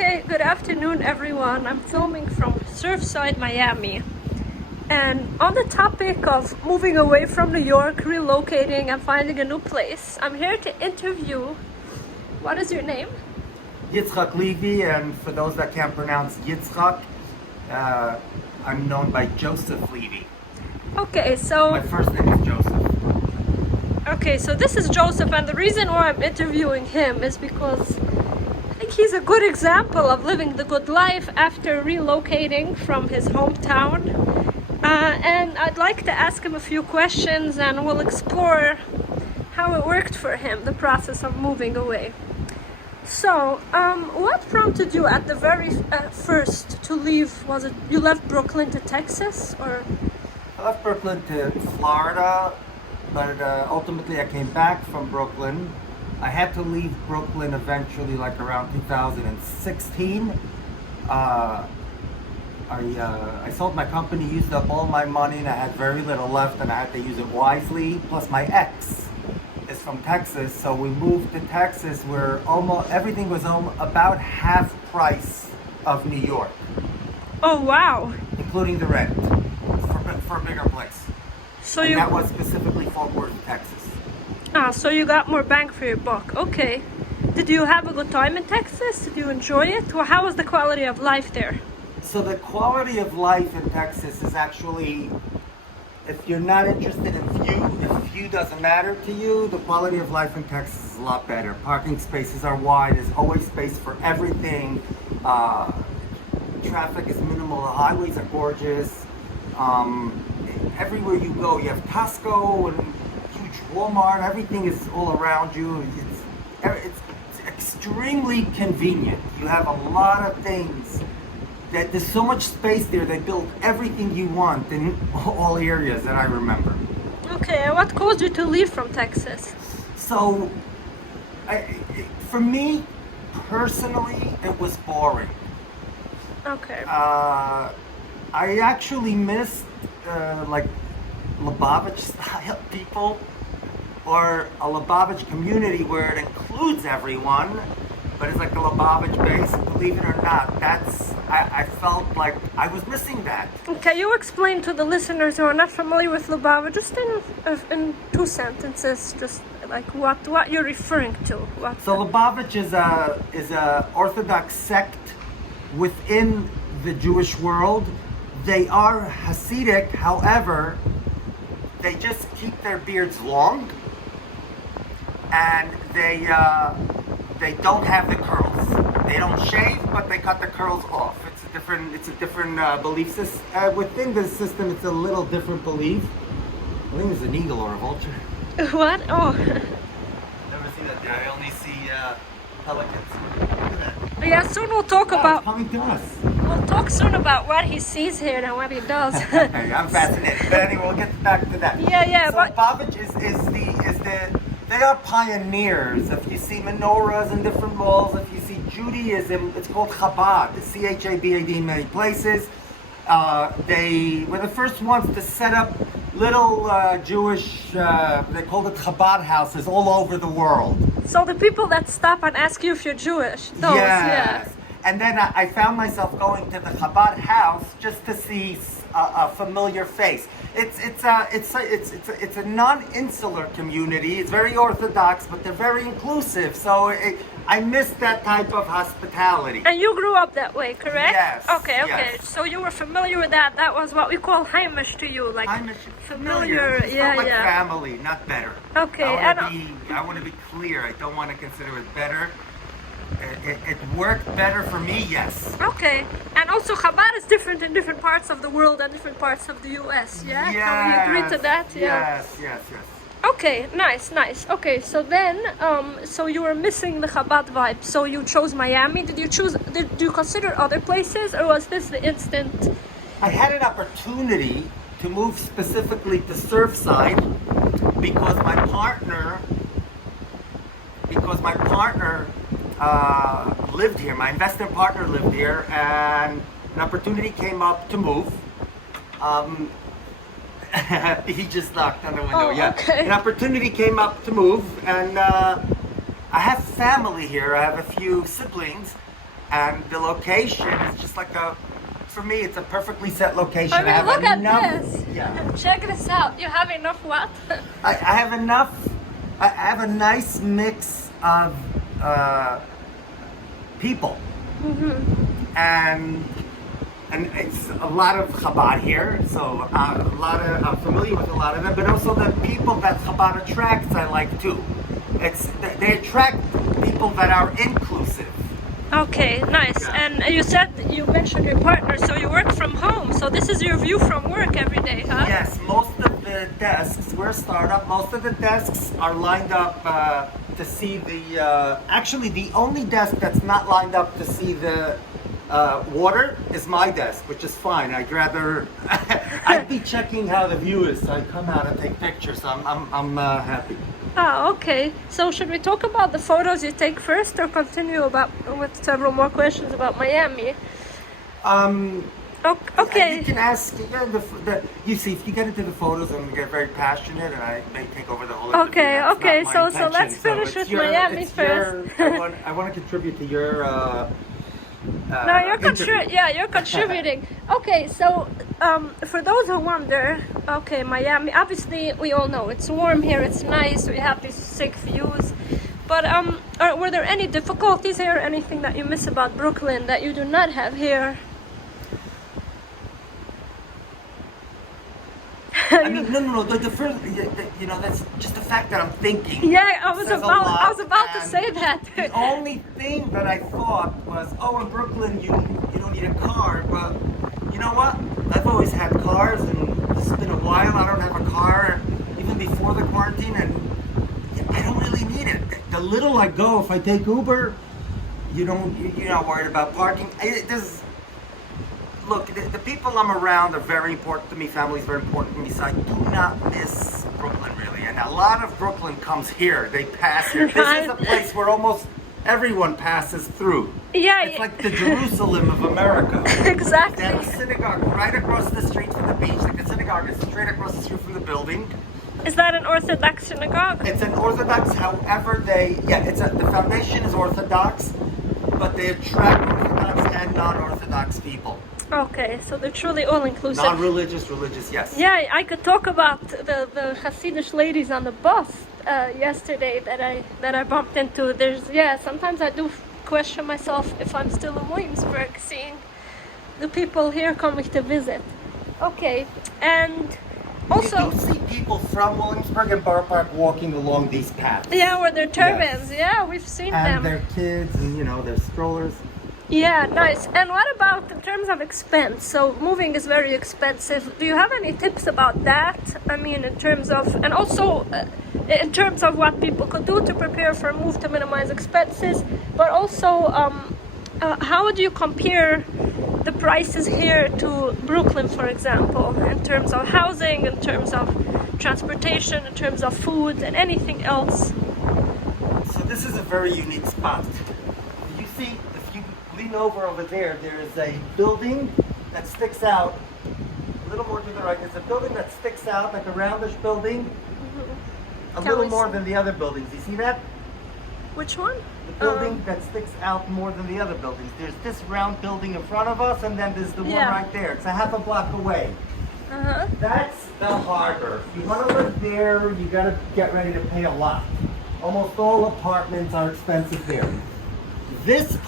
Okay, good afternoon everyone. I'm filming from Surfside, Miami. And on the topic of moving away from New York, relocating and finding a new place, I'm here to interview, what is your name? Yitzchak Levy, and for those that can't pronounce Yitzchak, I'm known by Joseph Levy. Okay, so... My first name is Joseph. Okay, so this is Joseph, and the reason why I'm interviewing him is because I think he's a good example of living the good life after relocating from his hometown. And I'd like to ask him a few questions, and we'll explore how it worked for him, the process of moving away. So, what prompted you at the very first to leave? Was it you left Brooklyn to Texas, or? I left Brooklyn to Florida, but ultimately I came back from Brooklyn. I had to leave Brooklyn eventually, like around 2016. I sold my company, used up all my money, and I had very little left, and I had to use it wisely. Plus, my ex is from Texas, so we moved to Texas, where almost everything was about half price of New York. Oh wow! Including the rent for a bigger place. So and that was specifically Fort Worth, Texas. So you got more bang for your buck. Okay. Did you have a good time in Texas? Did you enjoy it? Well, how was the quality of life there? So the quality of life in Texas is actually, if you're not interested in view, if view doesn't matter to you, the quality of life in Texas is a lot better. Parking spaces are wide, there's always space for everything. Traffic is minimal, the highways are gorgeous. Everywhere you go, you have Costco and huge Walmart, everything is all around you. It's extremely convenient. You have a lot of things. There's so much space there, they build everything you want in all areas that I remember. Okay, and what caused you to leave from Texas? So, for me, personally, it was boring. Okay. I actually missed like Lubavitch style people, or a Lubavitch community where it includes everyone, but it's like a Lubavitch base. Believe it or not, I felt like I was missing that. Can you explain to the listeners who are not familiar with Lubavitch, just in 2 sentences, just like what you're referring to? So Lubavitch is a Orthodox sect within the Jewish world. They are Hasidic, however, they just keep their beards long, and they don't have the curls. They don't shave, but they cut the curls off. It's a different belief system. Within the system, it's a little different belief. I think it's an eagle or a vulture. What? Oh. Never see that there. I only see pelicans. Look at that. Yeah, soon we'll talk about. Coming to us. We'll talk soon about what he sees here and what he does. I'm fascinated. But anyway, we'll get back to that. Yeah. So Lubavitch is the they are pioneers. If you see menorahs in different malls, if you see Judaism, it's called Chabad. The Chabad in many places. They were the first ones to set up little Jewish, they called it Chabad houses all over the world. So the people that stop and ask you if you're Jewish, those, yes. And then I found myself going to the Chabad house just to see a familiar face. It's a non-insular community. It's very Orthodox, but they're very inclusive. So I miss that type of hospitality. And you grew up that way, correct? Yes. Okay. Yes. So you were familiar with that. That was what we call Heimish to you, like Heimish, familiar. It's Yeah. like family, not better. Okay. I want to be clear. I don't want to consider it better. It worked better for me, yes. Okay. And also Chabad is different in different parts of the world and different parts of the US, yeah? Yes. Can we agree to that? Yeah. Yes. Okay, nice. Okay, so then, so you were missing the Chabad vibe, so you chose Miami. Did you consider other places, or was this the instant? I had an opportunity to move specifically to Surfside because my partner lived here. My investment partner lived here, and an opportunity came up to move. He just knocked on the window. Oh, yeah. okay. An opportunity came up to move, and I have family here. I have a few siblings, and the location is just like for me, it's a perfectly set location. I mean, have look enough, at this. Yeah. Check this out. You have enough what? I have enough. I have a nice mix of people, and it's a lot of Chabad here, so I'm familiar with a lot of them. But also the people that Chabad attracts, I like too. They attract people that are inclusive. Okay, nice. Yeah. And you mentioned your partner, so you work from home. So this is your view from work every day, huh? Yes, most of the desks, we're a startup, most of the desks are lined up to see actually the only desk that's not lined up to see the water is my desk, which is fine. I'd rather, I'd be checking how the view is, so I come out and take pictures, so I'm happy. Ah, okay. So should we talk about the photos you take first, or continue with several more questions about Miami? Okay. You can ask. You see, if you get into the photos, I'm gonna get very passionate, and I may take over the whole interview. Okay, That's okay. not my So intention. let's finish with Miami first. I want to contribute to your. No, you're contributing. Okay, so for those who wonder, okay, Miami. Obviously, we all know it's warm here. It's nice. We have these sick views. But were there any difficulties here? Anything that you miss about Brooklyn that you do not have here? I mean, no. The first, that's just the fact that I'm thinking. Yeah, I was about to say that. The only thing that I thought was, in Brooklyn you don't need a car, but you know what? I've always had cars, and this has been a while. I don't have a car, even before the quarantine, and I don't really need it. The little I go, if I take Uber, you're not worried about parking. Look, the people I'm around are very important to me. Family is very important to me, so I do not miss Brooklyn really. And a lot of Brooklyn comes here. They pass here. This is a place where almost everyone passes through. Yeah, it's like the Jerusalem of America. Exactly. They have a synagogue right across the street from the beach. Like the synagogue is straight across the street from the building. Is that an Orthodox synagogue? It's an Orthodox, however the foundation is Orthodox, but they attract Orthodox and non-Orthodox people. Okay, so they're truly all-inclusive. Non-religious, religious, yes. Yeah, I could talk about the Hasidic ladies on the bus yesterday that I bumped into. Sometimes I do question myself if I'm still in Williamsburg, seeing the people here coming to visit. Okay, and also you do see people from Williamsburg and Borough Park walking along these paths. Yeah, with their turbans. Yes. Yeah, we've seen them. And their kids, and their strollers. Yeah, nice. And what about in terms of expense? So moving is very expensive. Do you have any tips about that? I mean, in terms of, and also in terms of what people could do to prepare for a move to minimize expenses, but also how would you compare the prices here to Brooklyn, for example, in terms of housing, in terms of transportation, in terms of food, and anything else? So this is a very unique spot. You see, over there is a building that sticks out a little more to the right. There's a building that sticks out like a roundish building, a little more than the other buildings. You see that? Which one? The building that sticks out more than the other buildings. There's this round building in front of us, and then there's the one right there. It's a half a block away. That's the harbor. If you want to live there, you got to get ready to pay a lot. Almost all apartments are expensive there. This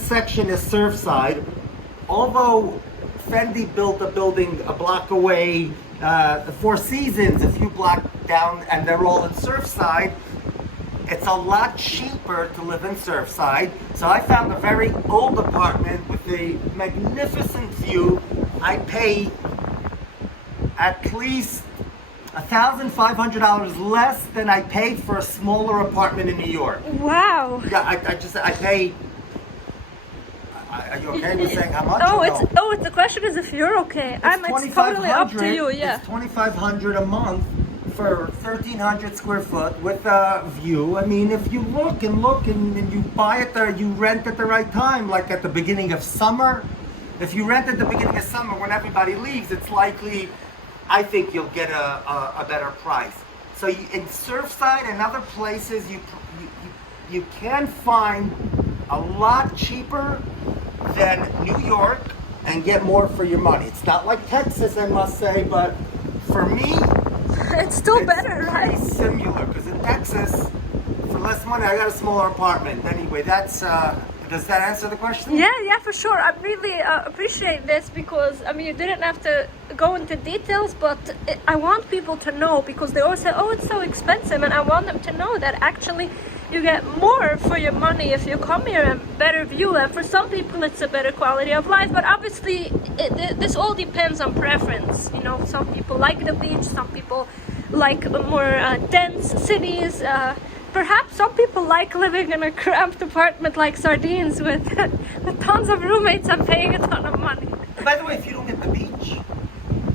section is Surfside. Although Fendi built a building a block away, the Four Seasons a few blocks down, and they're all in Surfside, it's a lot cheaper to live in Surfside. So I found a very old apartment with a magnificent view. I pay at least $1,500 less than I paid for a smaller apartment in New York. Wow. Yeah, I pay. Are you okay with saying how much? The question is if you're okay. It's totally up to you. Yeah. It's $2,500 a month for 1,300 square foot with a view. I mean, if you look and you buy it there, you rent at the right time, like at the beginning of summer. If you rent at the beginning of summer when everybody leaves, it's likely. I think you'll get a better price. So in Surfside and other places, you can find a lot cheaper than New York and get more for your money. It's not like Texas, I must say, but for me, It's still better, right? It's similar, because in Texas, for less money, I got a smaller apartment. Anyway, that's, does that answer the question? Yeah, for sure. I really appreciate this because, I mean, you didn't have to go into details, but I want people to know because they always say, oh, it's so expensive. And I want them to know that actually you get more for your money if you come here and better view. And for some people, it's a better quality of life. But obviously, this all depends on preference. You know, some people like the beach, some people like more dense cities. Perhaps some people like living in a cramped apartment like sardines with, with tons of roommates and paying a ton of money. By the way, if you don't get the beach,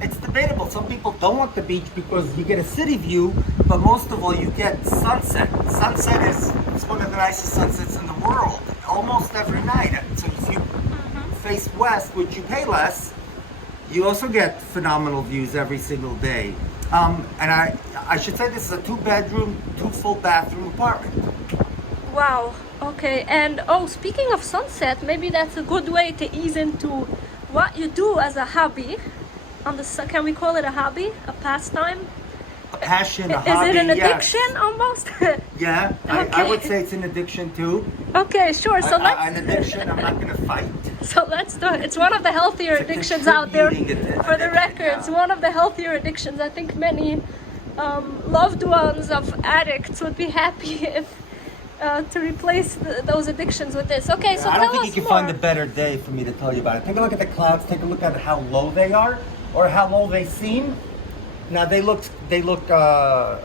it's debatable. Some people don't want the beach because you get a city view, but most of all, you get sunset. Sunset is one of the nicest sunsets in the world, almost every night. So if you face west, which you pay less, you also get phenomenal views every single day. And I should say this is a 2-bedroom, 2 full bathroom apartment. Wow. Okay. And oh, speaking of sunset, maybe that's a good way to ease into what you do as a hobby. Can we call it a hobby, a pastime? A passion, a Is hobby. it an yes. addiction almost? Yeah, Okay. I would say it's an addiction too. Okay, sure. So An addiction, I'm not going to fight. So let's do it. It's one of the healthier It's a addictions out there. contributing For the addiction, record, it's yeah. one of the healthier addictions. I think many loved ones of addicts would be happy if to replace those addictions with this. Okay, so I tell don't think us you can more. find a better day for me to tell you about it. Take a look at the clouds. Take a look at how low they are, or how low they seem. Now they look how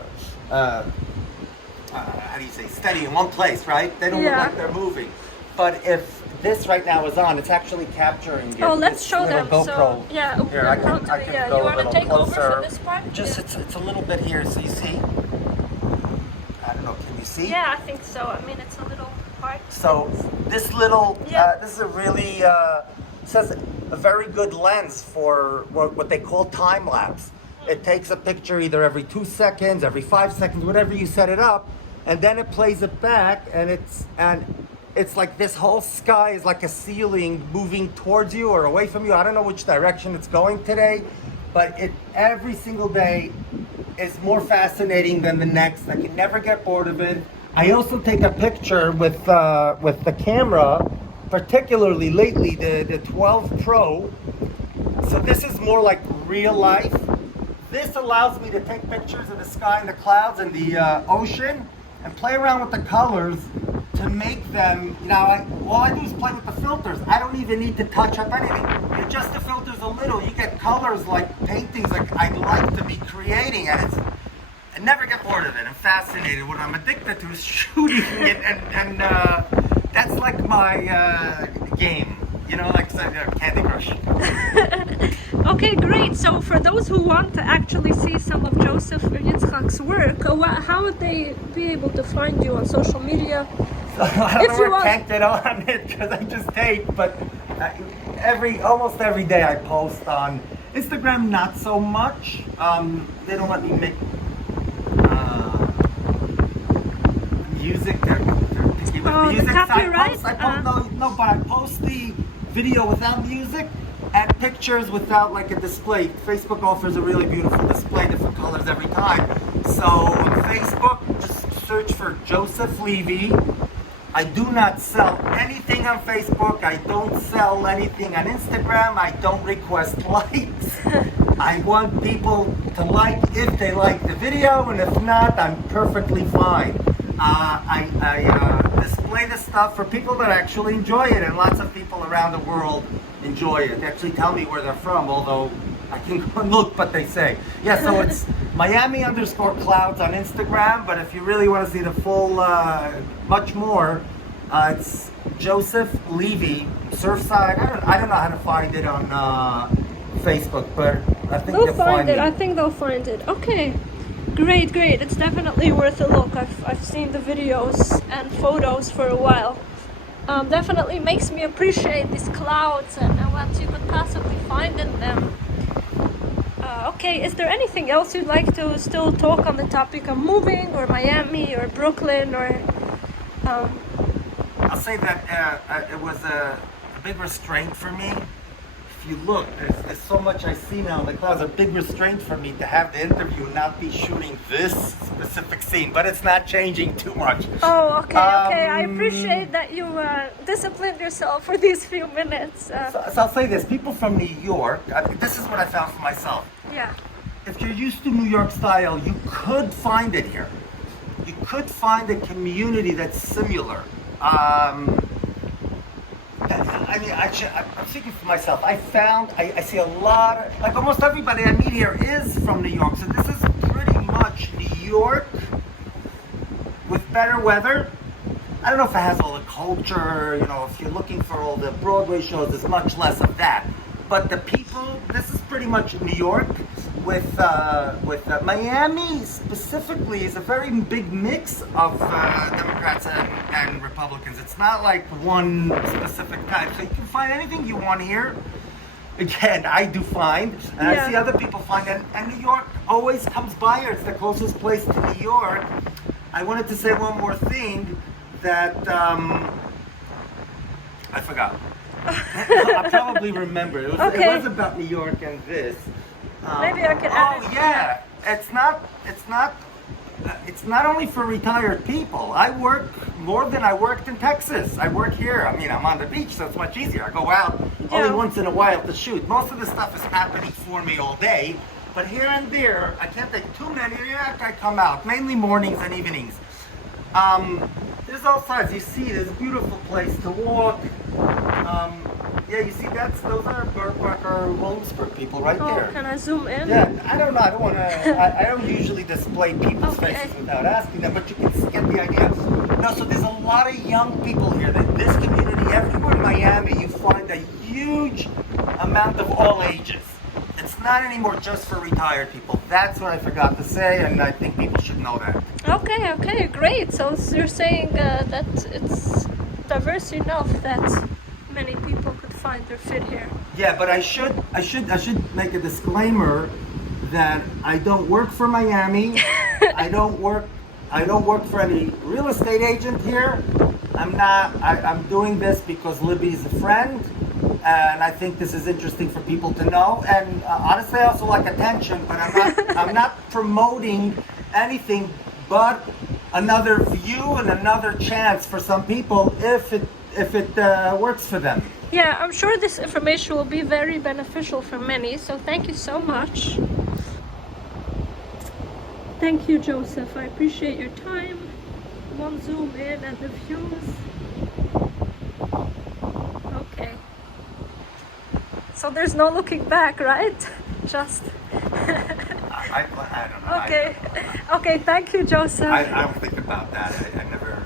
do you say, steady in one place, right? They don't look Yeah. like they're moving. But if this right now is on, it's actually capturing it. Oh, let's This show little them. GoPro. So, yeah, Here, I can yeah. go You a want to little take over closer. for this part? Just Yeah. it's a little bit here, so you see. I don't know. Can you see? Yeah, I think so. I mean, it's a little hard. So this little, Yeah. this is a really, says a very good lens for what they call time lapse. It takes a picture either every 2 seconds, every 5 seconds, whatever you set it up, and then it plays it back, and it's like this whole sky is like a ceiling moving towards you or away from you. I don't know which direction it's going today, but it every single day is more fascinating than the next. I can never get bored of it. I also take a picture with the camera, particularly lately the 12 Pro. So this is more like real life. This allows me to take pictures of the sky and the clouds and the ocean and play around with the colors to make them, all I do is play with the filters. I don't even need to touch up anything. You adjust the filters a little, you get colors like paintings like I'd like to be creating, and I never get bored of it. I'm fascinated. What I'm addicted to is shooting it, and that's like my game. Like Candy Crush. Okay, great. So for those who want to actually see some of Joseph or Yitzchak's work, how would they be able to find you on social media? I If don't you know where want- I can't get on it because I just tape, but almost every day I post on Instagram. Not so much. They don't let me make music. They're picky with Oh, the music. So copyright? But I post the video without music and pictures without like a display. Facebook offers a really beautiful display, different colors every time. So on Facebook, just search for Joseph Levy. I do not sell anything on Facebook. I don't sell anything on Instagram. I don't request likes. I want people to like if they like the video, and if not, I'm perfectly fine. I display the stuff for people that actually enjoy it, and lots of people around the world enjoy it. They actually tell me where they're from, although I can go and look, but they say. Yeah, so it's Miami_clouds on Instagram, but if you really want to see the full, much more, it's Joseph Levy, Surfside. I don't know how to find it on Facebook, but I think They'll they'll find it. me. I think they'll find it. Okay. Great. It's definitely worth a look. I've seen the videos and photos for a while. Definitely makes me appreciate these clouds and what you could possibly find in them. Okay, is there anything else you'd like to still talk on the topic of moving, or Miami, or Brooklyn, or I'll say that it was a big restraint for me. If you look, there's so much I see now in the clouds. A big restraint for me to have the interview and not be shooting this specific scene, but it's not changing too much. Oh, okay, okay. I appreciate that you disciplined yourself for these few minutes. So I'll say this: people from New York. This is what I found for myself. Yeah. If you're used to New York style, you could find it here. You could find a community that's similar. I mean, I'm speaking for myself. I see a lot of, like almost everybody I meet here is from New York. So this is pretty much New York with better weather. I don't know if it has all the culture, if you're looking for all the Broadway shows, there's much less of that. But the people, this is pretty much New York with Miami specifically is a very big mix of Democrats and Republicans. It's not like one specific type. So you can find anything you want here. Again, I do find, and I see other people find, and New York always comes by here. It's the closest place to New York. I wanted to say one more thing that I forgot. I'll probably remember. It was about New York and this. Maybe I can add it. Oh yeah, it's not only for retired people. I work more than I worked in Texas. I work here. I mean, I'm on the beach, so it's much easier. I go out only once in a while to shoot. Most of the stuff is happening for me all day, but here and there, I can't take too many after I come out. Mainly mornings and evenings. There's all sides. You see, there's a beautiful place to walk. Yeah, you see, those are Burkwacker, Williamsburg people right there. Can I zoom in? Yeah, I don't know. I don't want to. I don't usually display people's faces without asking them, but you can get the idea. No, so there's a lot of young people here. This community, everywhere in Miami, you find a huge amount of all ages. It's not anymore just for retired people. That's what I forgot to say, and I think people should know that. Okay, great. So you're saying that it's diverse enough that many people could find their fit here. Yeah, but I should make a disclaimer that I don't work for Miami. I don't work for any real estate agent here. I'm doing this because Libby's a friend, and I think this is interesting for people to know. And honestly, I also like attention, but I'm not promoting anything but another view and another chance for some people if it works for them. Yeah, I'm sure this information will be very beneficial for many, so thank you so much. Thank you, Joseph. I appreciate your time. One zoom in and the views. Okay. So there's no looking back, right? Just... I don't know. Okay. Okay, thank you, Joseph. I don't think about that. I never...